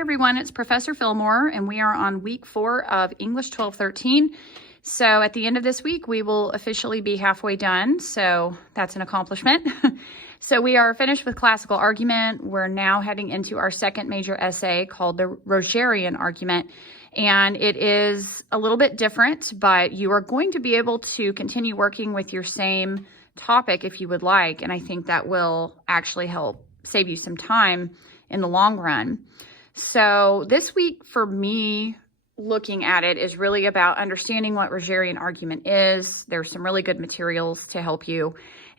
everyone, it's Professor Fillmore, and we are on week 4 of English 1213. So at the end of this week, we will officially be halfway done, so that's an accomplishment. So we are finished with classical argument. We're now heading into our second major essay called the Rogerian argument, and it is a little bit different, but you are going to be able to continue working with your same topic if you would like, and I think that will actually help save you some time in the long run. So this week for me, looking at it is really about understanding what Rogerian argument is. There's some really good materials to help you,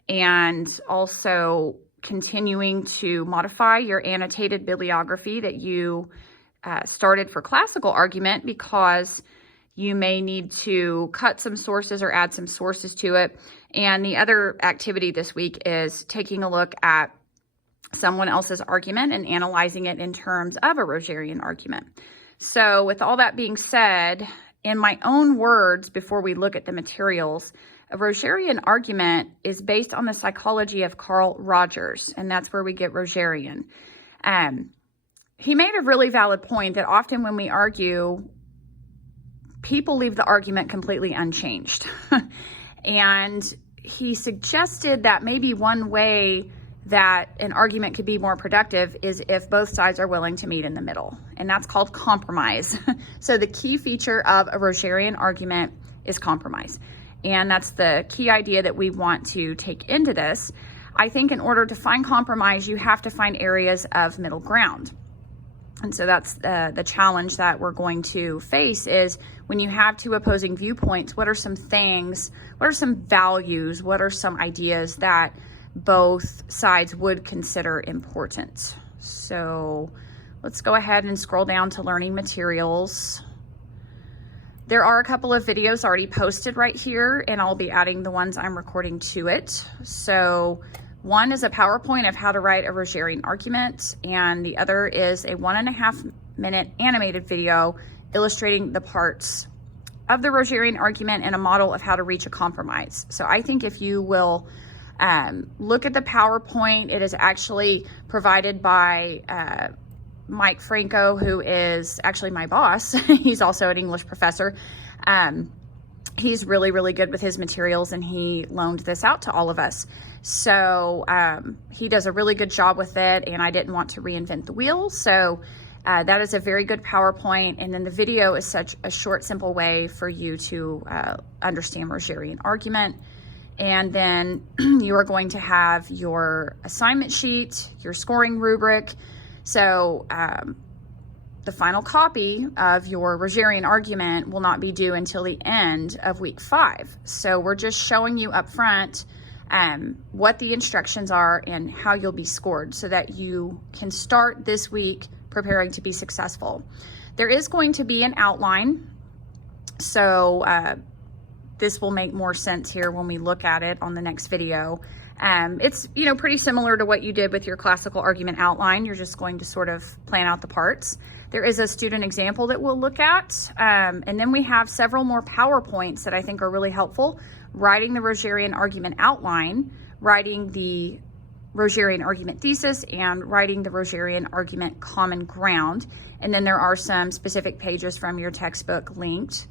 and also continuing to modify your annotated bibliography that you started for classical argument, because you may need to cut some sources or add some sources to it. And the other activity this week is taking a look at someone else's argument and analyzing it in terms of a Rogerian argument. So with all that being said, in my own words, before we look at the materials, a Rogerian argument is based on the psychology of Carl Rogers, and that's where we get Rogerian. He made a really valid point that often when we argue, people leave the argument completely unchanged. And he suggested that maybe one way that an argument could be more productive is if both sides are willing to meet in the middle, and that's called compromise. So the key feature of a Rogerian argument is compromise, and that's the key idea that we want to take into this. I think in order to find compromise, you have to find areas of middle ground. And so that's the challenge that we're going to face, is when you have two opposing viewpoints, what are some things, what are some values, what are some ideas that both sides would consider important. So let's go ahead and scroll down to learning materials. There are a couple of videos already posted right here, and I'll be adding the ones I'm recording to it. So one is a PowerPoint of how to write a Rogerian argument, and the other is a 1.5 minute animated video illustrating the parts of the Rogerian argument and a model of how to reach a compromise. So I think if you will look at the PowerPoint, it is actually provided by Mike Franco, who is actually my boss. He's also an English professor. He's really, really good with his materials, and he loaned this out to all of us. So he does a really good job with it, and I didn't want to reinvent the wheel. So that is a very good PowerPoint. And then the video is such a short, simple way for you to understand Rogerian argument. And then you are going to have your assignment sheet, your scoring rubric. So the final copy of your Rogerian argument will not be due until the end of week 5. So we're just showing you up front what the instructions are and how you'll be scored, so that you can start this week preparing to be successful. There is going to be an outline. So this will make more sense here when we look at it on the next video. It's, pretty similar to what you did with your classical argument outline. You're just going to sort of plan out the parts. There is a student example that we'll look at. And then we have several more PowerPoints that I think are really helpful. Writing the Rogerian argument outline, writing the Rogerian argument thesis, and writing the Rogerian argument common ground. And then there are some specific pages from your textbook linked.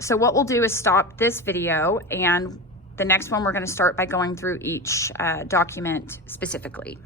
So what we'll do is stop this video, and the next one we're going to start by going through each document specifically.